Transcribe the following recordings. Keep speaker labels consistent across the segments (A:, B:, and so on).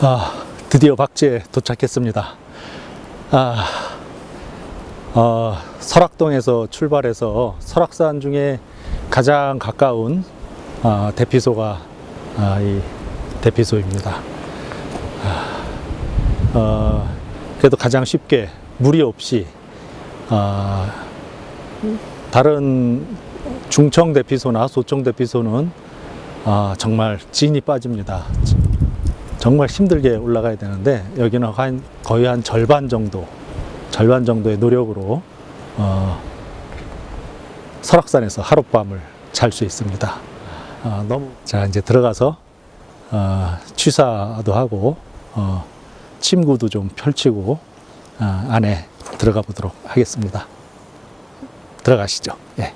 A: 아, 드디어 박지에 도착했습니다. 아, 어, 설악동에서 출발해서 설악산 중에 가장 가까운 아, 대피소가 아, 이 대피소입니다. 아, 어, 그래도 가장 쉽게 무리 없이 아, 다른 중청 대피소나 소청 대피소는 아, 정말 진이 빠집니다. 정말 힘들게 올라가야 되는데 여기는 한 거의 한 절반 정도 절반 정도의 노력으로 어, 설악산에서 하룻밤을 잘 수 있습니다. 아, 너무 자 이제 들어가서 어, 취사도 하고 어, 침구도 좀 펼치고 아, 안에 들어가 보도록 하겠습니다. 들어가시죠. 예.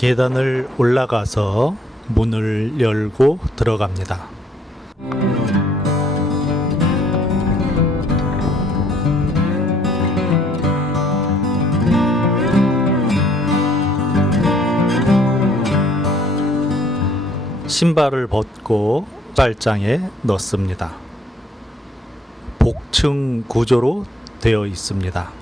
A: 계단을 올라가서 문을 열고 들어갑니다. 신발을 벗고 빨장에 넣습니다. 복층 구조로 되어 있습니다.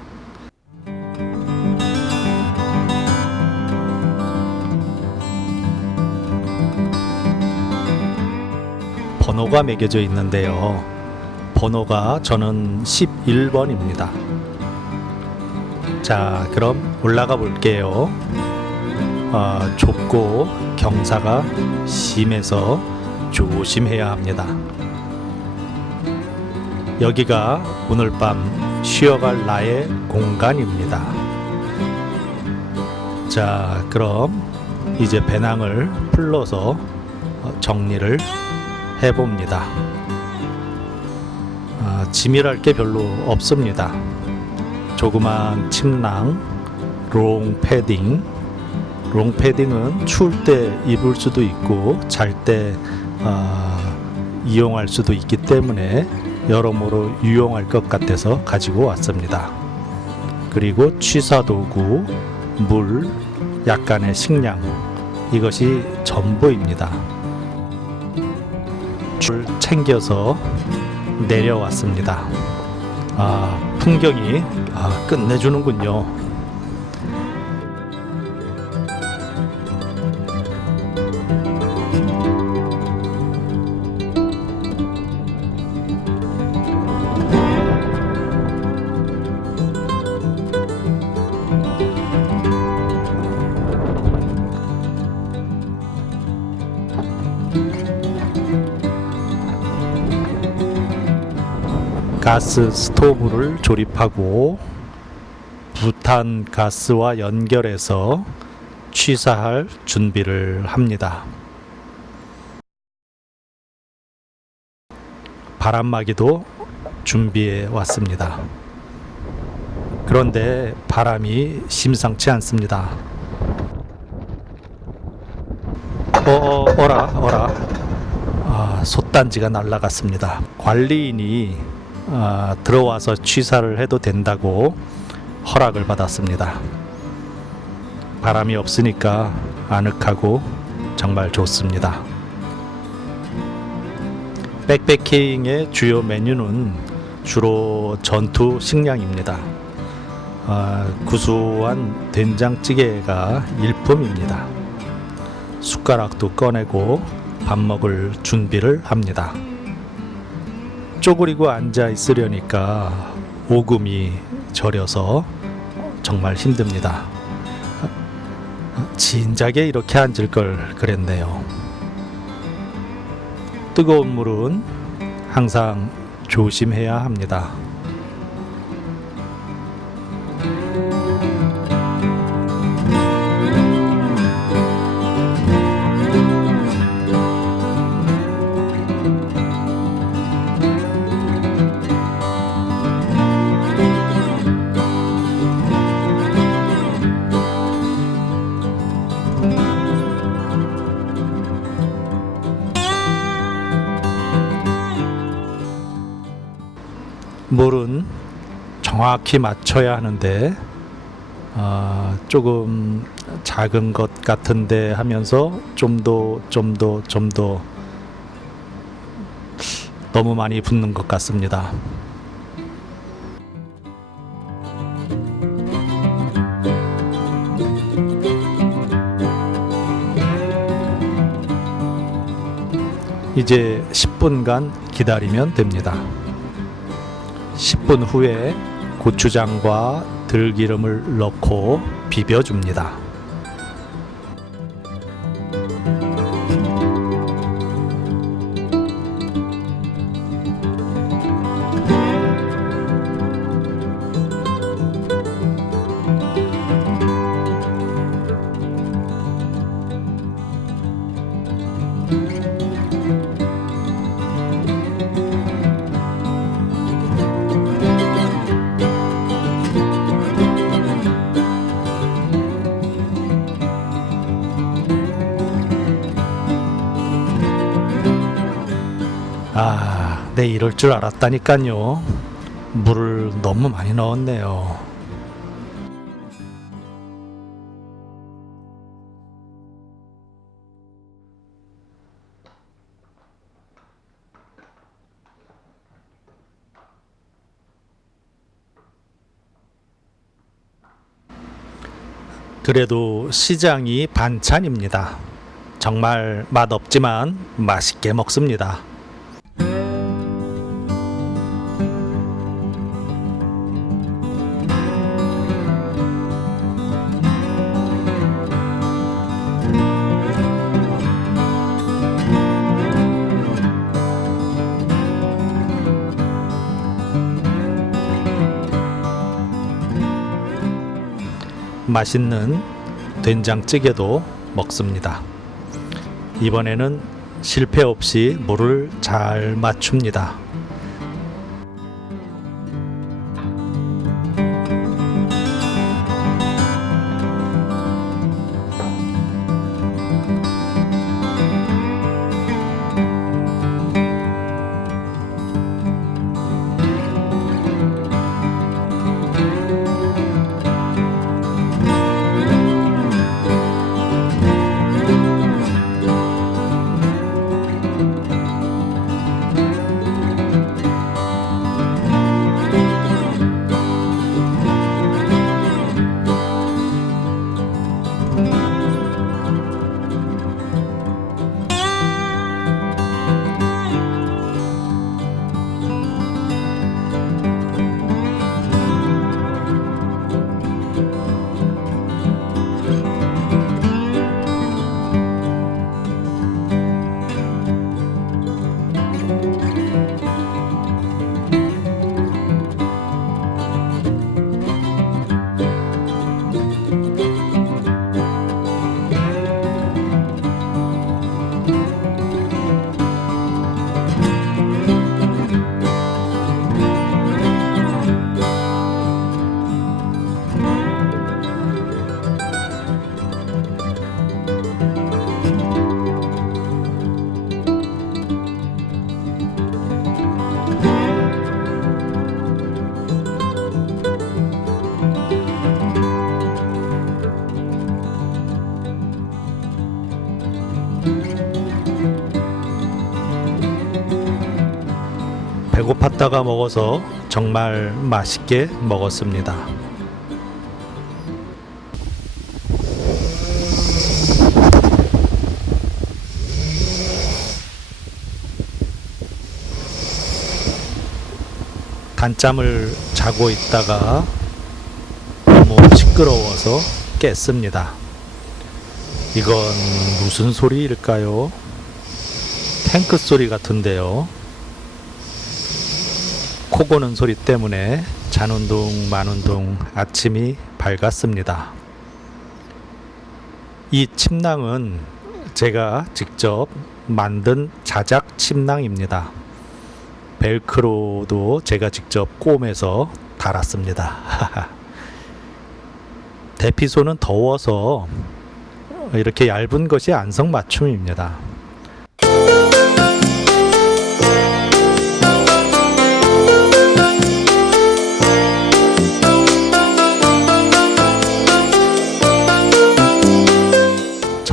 A: 번호가 매겨져 있는데요. 번호가 저는 11번입니다. 자, 그럼 올라가 볼게요. 어, 좁고 경사가 심해서 조심해야 합니다. 여기가 오늘 밤 쉬어갈 나의 공간입니다. 자, 그럼 이제 배낭을 풀러서 어, 정리를 해봅니다. 아, 짐이랄 게 별로 없습니다. 조그만 침낭, 롱 패딩. 롱 패딩은 추울 때 입을 수도 있고 잘때 이용할 수도 있기 때문에 여러모로 유용할 것 같아서 가지고 왔습니다. 그리고 취사 도구, 물, 약간의 식량 이것이 전부입니다. 줄 챙겨서 내려왔습니다. 아, 풍경이 아, 끝내주는군요. 가스 스토브를 조립하고 부탄 가스와 연결해서 취사할 준비를 합니다. 바람막이도 준비해 왔습니다. 그런데 바람이 심상치 않습니다. 어, 어 어라, 어라. 아, 솥단지가 날라갔습니다. 관리인이 아, 들어와서 취사를 해도 된다고 허락을 받았습니다. 바람이 없으니까 아늑하고 정말 좋습니다. 백패킹의 주요 메뉴는 주로 전투 식량입니다. 아, 구수한 된장찌개가 일품입니다. 숟가락도 꺼내고 밥 먹을 준비를 합니다. 쪼그리고 앉아 있으려니까 오금이 저려서 정말 힘듭니다. 진작에 이렇게 앉을 걸 그랬네요. 뜨거운 물은 항상 조심해야 합니다. 정확히 맞춰야 하는데 어, 조금 작은 것 같은데 하면서 좀 더 좀 더 좀 더 너무 많이 붙는 것 같습니다. 이제 10분간 기다리면 됩니다. 10분 후에 고추장과 들기름을 넣고 비벼줍니다. 아, 네 이럴 줄 알았다니까요. 물을 너무 많이 넣었네요. 그래도 시장이 반찬입니다. 정말 맛없지만 맛있게 먹습니다. 맛있는 된장찌개도 먹습니다. 이번에는 실패 없이 물을 잘 맞춥니다. 배고팠다가 먹어서 정말 맛있게 먹었습니다. 단잠을 자고 있다가 너무 시끄러워서 깼습니다. 이건 무슨 소리일까요? 탱크 소리 같은데요. 코 고는 소리 때문에 잔운동 만운동 아침이 밝았습니다. 이 침낭은 제가 직접 만든 자작 침낭입니다. 벨크로도 제가 직접 꼬매서 달았습니다. 대피소는 더워서 이렇게 얇은 것이 안성맞춤입니다.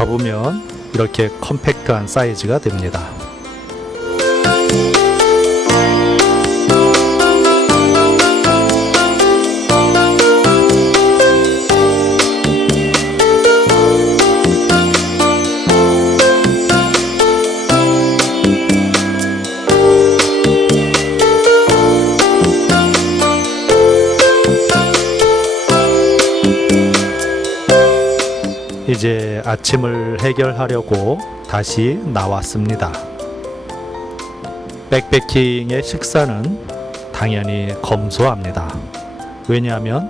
A: 잡으면 이렇게 컴팩트한 사이즈가 됩니다. 이제 아침을 해결하려고 다시 나왔습니다. 백패킹의 식사는 당연히 검소합니다. 왜냐하면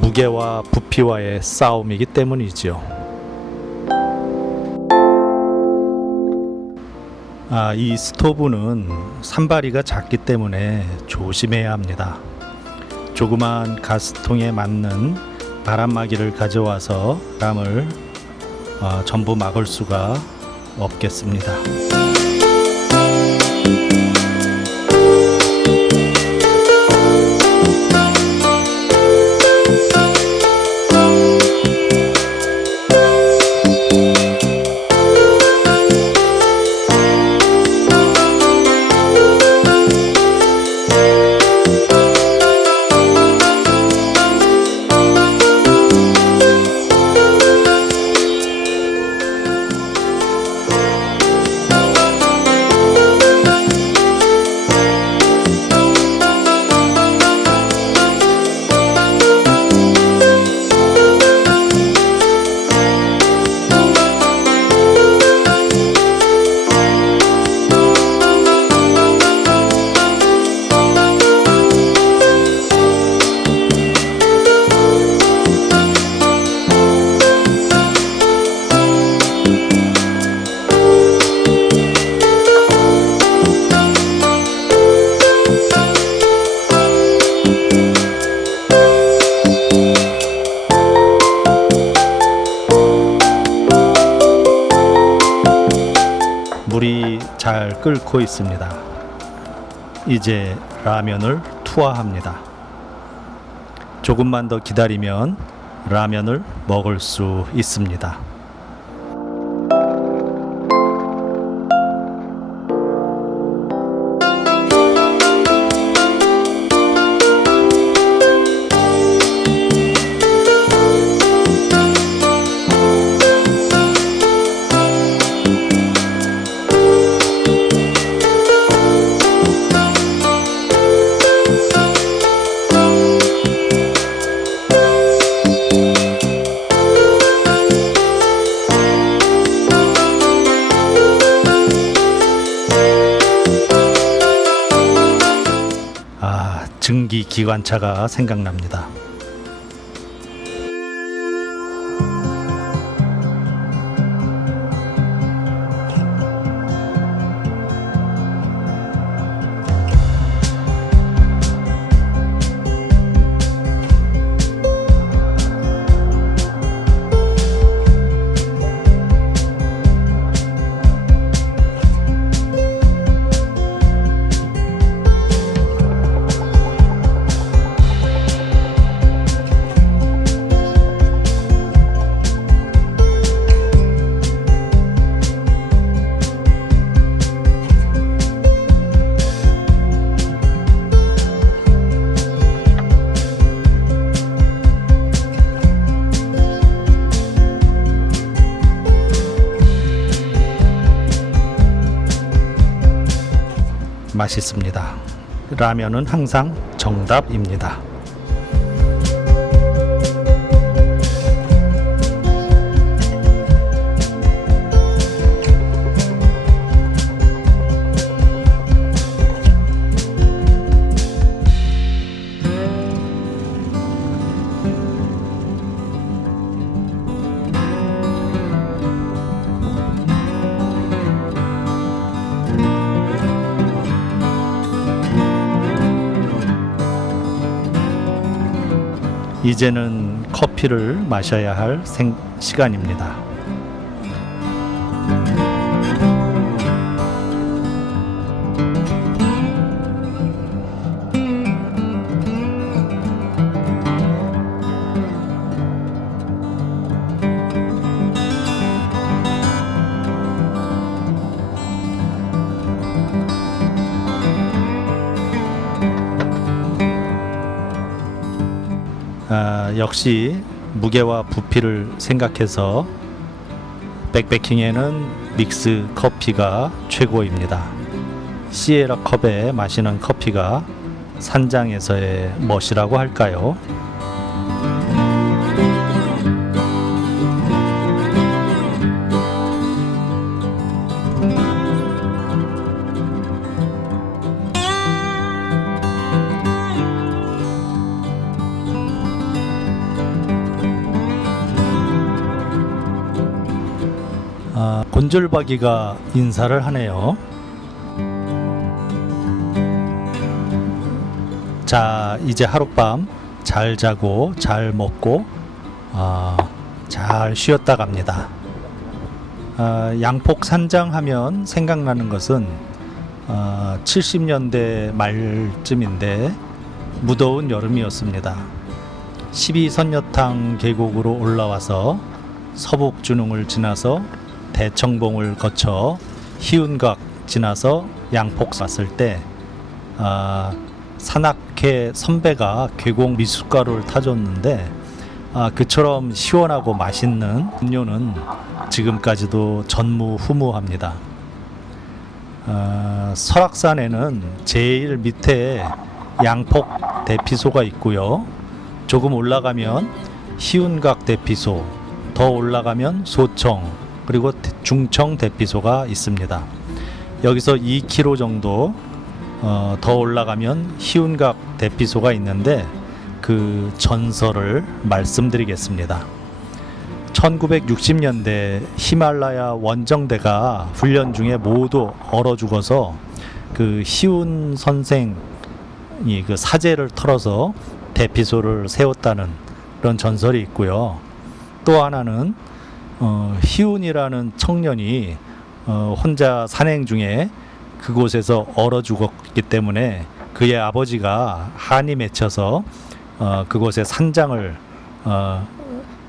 A: 무게와 부피와의 싸움이기 때문이지요. 아, 이 스토브는 산발이가 작기 때문에 조심해야 합니다. 조그만 가스통에 맞는 바람막이를 가져와서 바람을 어, 전부 막을 수가 없겠습니다. 잘 끓고 있습니다. 이제 라면을 투하합니다. 조금만 더 기다리면 라면을 먹을 수 있습니다. 기 기관차가 생각납니다. 맛있습니다. 라면은 항상 정답입니다. 이제는 커피를 마셔야 할 생, 시간입니다. 역시 무게와 부피를 생각해서 백패킹에는 믹스 커피가 최고입니다. 시에라 컵에 마시는 커피가 산장에서의 멋이라고 할까요? 곤절박이가 인사를 하네요. 자, 이제 하룻밤 잘 자고 잘 먹고 아, 잘 쉬었다 갑니다. 아, 양폭 산장 하면 생각나는 것은 아, 70년대 말쯤인데 무더운 여름이었습니다. 12선녀탕 계곡으로 올라와서 서북 준흥을 지나서 대청봉을 거쳐 희운각 지나서 양폭 왔을 때 아, 산악회 선배가 계곡 미숫가루를 타줬는데 아, 그처럼 시원하고 맛있는 음료는 지금까지도 전무후무합니다. 아, 설악산에는 제일 밑에 양폭 대피소가 있고요. 조금 올라가면 희운각 대피소, 더 올라가면 소청, 그리고 대- 중청 대피소가 있습니다. 여기서 2km 정도 어, 더 올라가면 희운각 대피소가 있는데 그 전설을 말씀드리겠습니다. 1960년대 히말라야 원정대가 훈련 중에 모두 얼어 죽어서 그 희운 선생이 그 사제를 털어서 대피소를 세웠다는 그런 전설이 있고요. 또 하나는 어, 희운이라는 청년이 어, 혼자 산행 중에 그곳에서 얼어 죽었기 때문에 그의 아버지가 한이 맺혀서 어, 그곳에 산장을 어,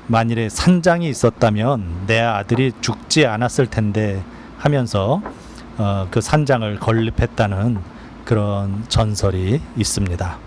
A: 만일에 산장이 있었다면 내 아들이 죽지 않았을 텐데 하면서 어, 그 산장을 건립했다는 그런 전설이 있습니다.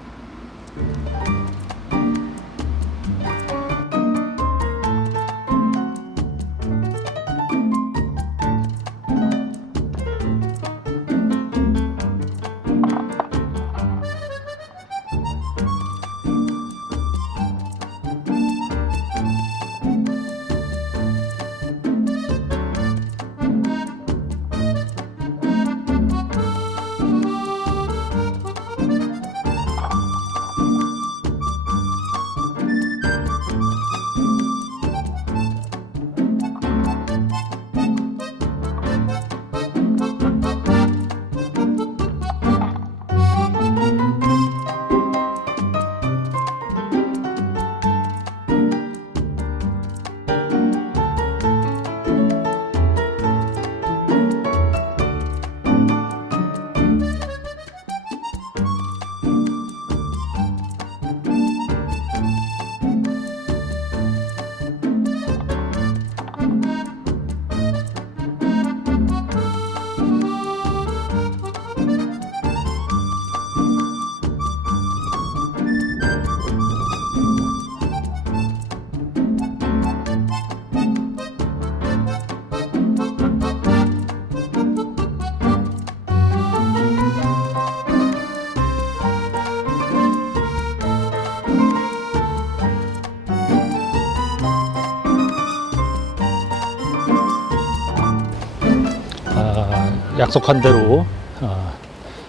A: 약속한 대로 어,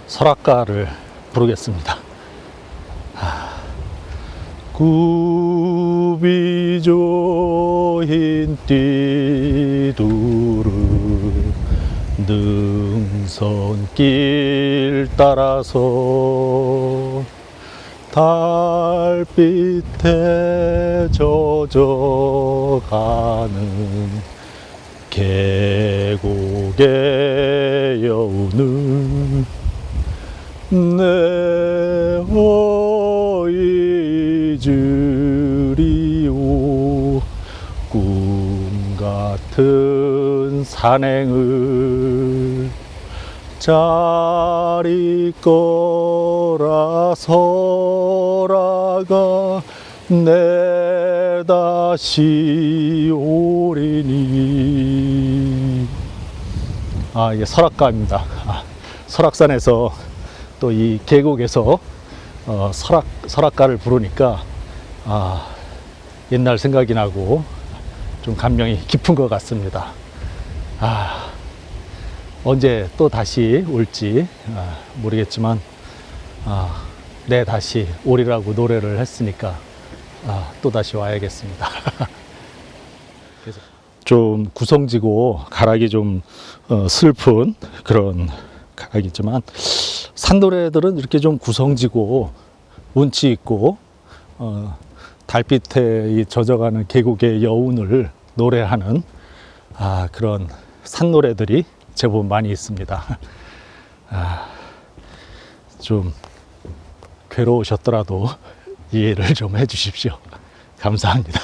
A: 설악가를 부르겠습니다. 아, 구비조인 띠두르 능선길 따라서 달빛에 젖어가는 계곡의 여우는 내 어이 주리오. 꿈 같은 산행을 자리 거라 설아가 내 다시 오리니. 아 이게 설악가입니다. 아, 설악산에서 또 이 계곡에서 어, 설악 설악가를 부르니까 아 옛날 생각이 나고 좀 감명이 깊은 것 같습니다. 아 언제 또 다시 올지 아, 모르겠지만 아, 내 다시 오리라고 노래를 했으니까 아, 또 다시 와야겠습니다. 좀 구성지고 가락이 좀 어, 슬픈 그런 가락이지만 산 노래들은 이렇게 좀 구성지고 운치 있고 어, 달빛에 이 젖어가는 계곡의 여운을 노래하는 아, 그런 산 노래들이 제법 많이 있습니다. 아, 좀 괴로우셨더라도 이해를 좀 해주십시오. 감사합니다.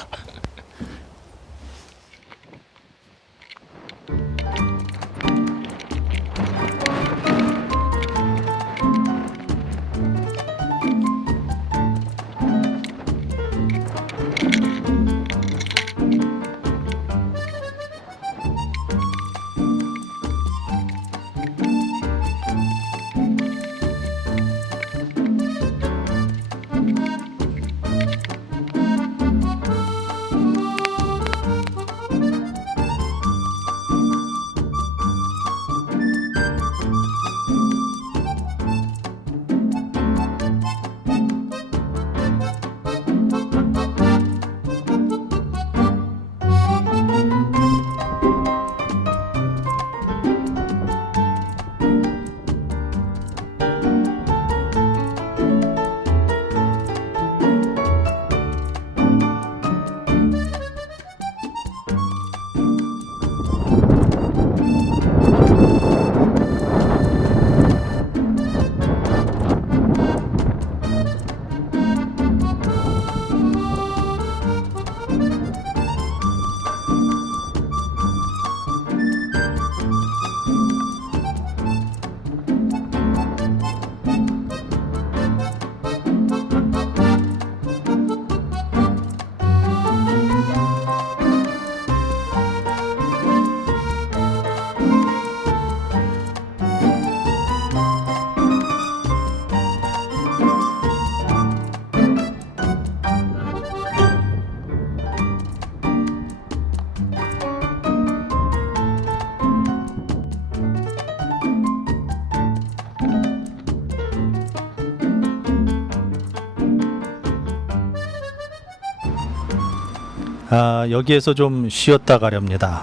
A: 아, 여기에서 좀 쉬었다 가렵니다.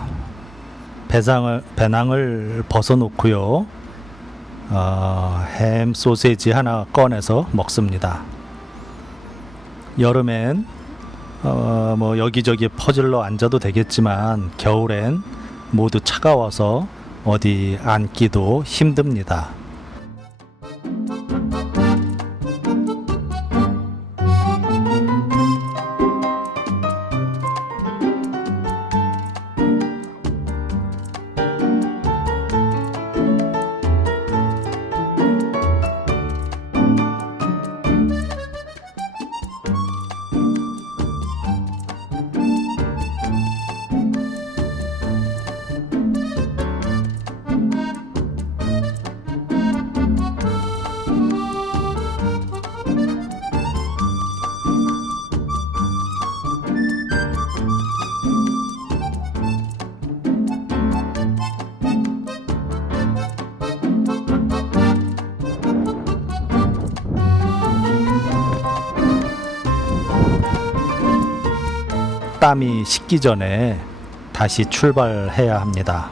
A: 배상을, 배낭을 벗어놓고요. 어, 햄 소세지 하나 꺼내서 먹습니다. 여름엔 어, 뭐 여기저기 퍼질러 앉아도 되겠지만 겨울엔 모두 차가워서 어디 앉기도 힘듭니다. 땀이 식기 전에 다시 출발해야 합니다.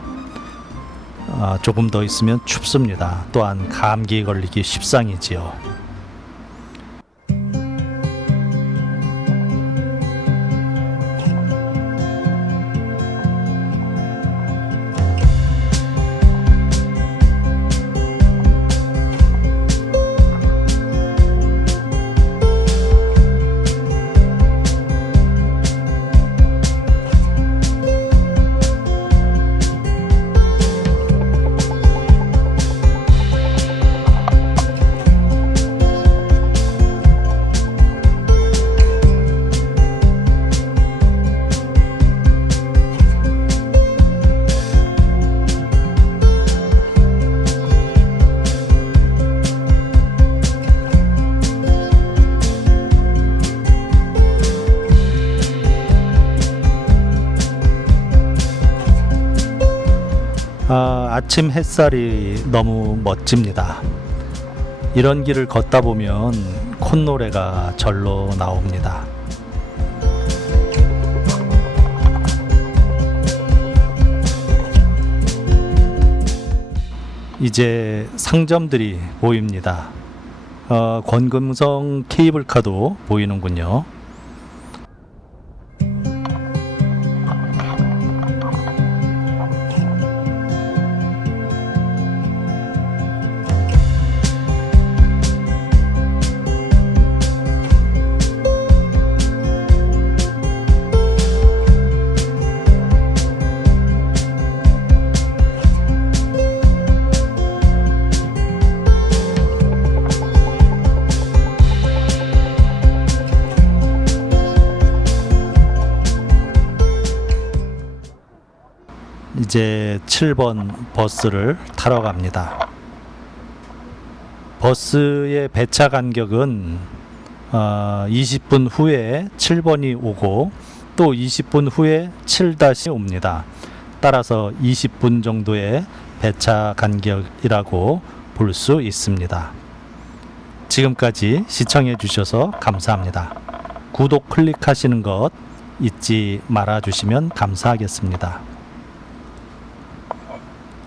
A: 아, 조금 더 있으면 춥습니다. 또한 감기 걸리기 십상이지요. 아, 아침 햇살이 너무 멋집니다. 이런 길을 걷다 보면 콧노래가 절로 나옵니다. 이제 상점들이 보입니다. 어, 권금성 케이블카도 보이는군요. 이제 7번 버스를 타러 갑니다. 버스의 배차 간격은 어, 20분 후에 7번이 오고 또 20분 후에 7다시 옵니다. 따라서 20분 정도의 배차 간격이라고 볼 수 있습니다. 지금까지 시청해 주셔서 감사합니다. 구독 클릭하시는 것 잊지 말아 주시면 감사하겠습니다.